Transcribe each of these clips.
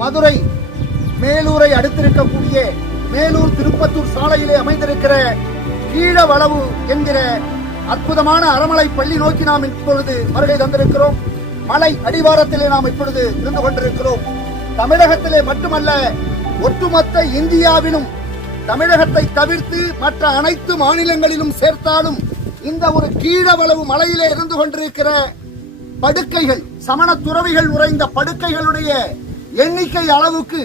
மதுரை மேலூரை அடுத்திருக்கக்கூடிய மேலூர் திருப்பத்தூர் சாலையிலே அமைந்திருக்கிற கீழவளவு என்கிற அற்புதமான அறமலை பள்ளி நோக்கி நாம் இப்பொழுது வருகை தந்திருக்கிறோம். மலை அடிவாரத்திலே நாம் இப்பொழுது இருந்து கொண்டிருக்கிறோம். தமிழகத்திலே மட்டுமல்ல, ஒட்டுமொத்த இந்தியாவிலும் தமிழகத்தை தவிர்த்து மற்ற அனைத்து மாநிலங்களிலும் சேர்த்தாலும் இந்த ஒரு கீழவளவு மலையிலே இருந்து கொண்டிருக்கிற படுக்கைகள், சமண துறவிகள் உறைந்த படுக்கைகளுடைய எண்ணிக்கை அளவுக்கு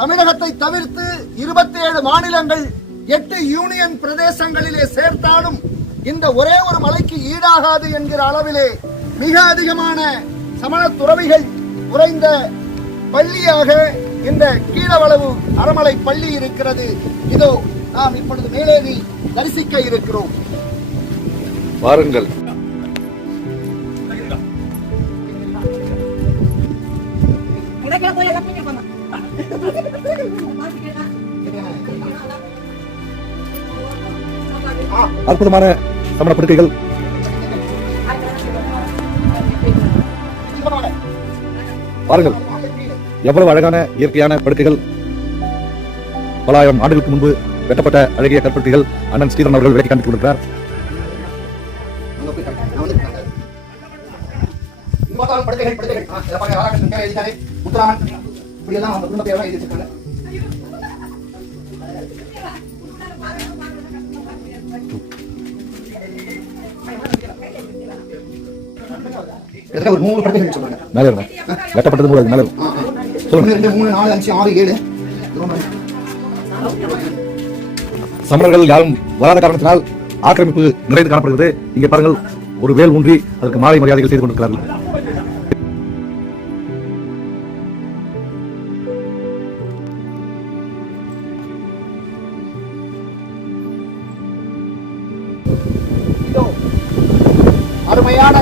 தமிழகத்தை தவிர்த்து 27 மாநிலங்கள் 8 யூனியன் பிரதேசங்களிலே சேர்த்தாலும் இந்த ஒரே ஒரு மலைக்கு ஈடாகாது என்கிற அளவிலே மிக அதிகமான சமண துறவிகள் உறைந்த பள்ளியாக இந்த கீழவளவு அறமலை பள்ளி இருக்கிறது. இதோ நாம் இப்பொழுது மேலேறி தரிசிக்க இருக்கிறோம். வாருங்கள். அற்புதமான சமண படுக்கைகள், பாருங்கள் எவ்வளவு அழகான இயற்கையான படுக்கைகள். பல ஆயிரம் ஆண்டுகளுக்கு முன்பு வெட்டப்பட்ட அழகிய கற்படுக்கைகள் அண்ணன் ஸ்ரீதரன் அவர்கள் விளக்கி காண்பித்துக் கொண்டிருக்கிறார். ஒரு 3 படுக்கைகள் சொல்றாங்க. மேலே வெட்டப்பட்டது போல மேலே 2, 3, 4, 5, 6, 7. சமணர்கள் யாரும் வராத காரணத்தினால் ஆக்கிரமிப்பு நிறைந்து காணப்படுகிறது. இங்கே பாருங்கள், ஒரு வேல் ஊன்றி அதற்கு மாலை மரியாதைகள் செய்து கொண்டிருக்கிறார்கள். அருமையான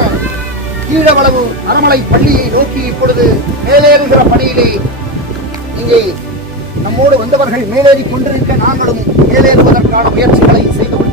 கீழவளவு அறமலை பள்ளியை நோக்கி இப்பொழுது மேலேறுகிற பணியிலே இங்கே நம்மோடு வந்தவர்கள் மேலேறி கொண்டிருக்க நாங்களும் மேலேறுவதற்கான முயற்சிகளை செய்து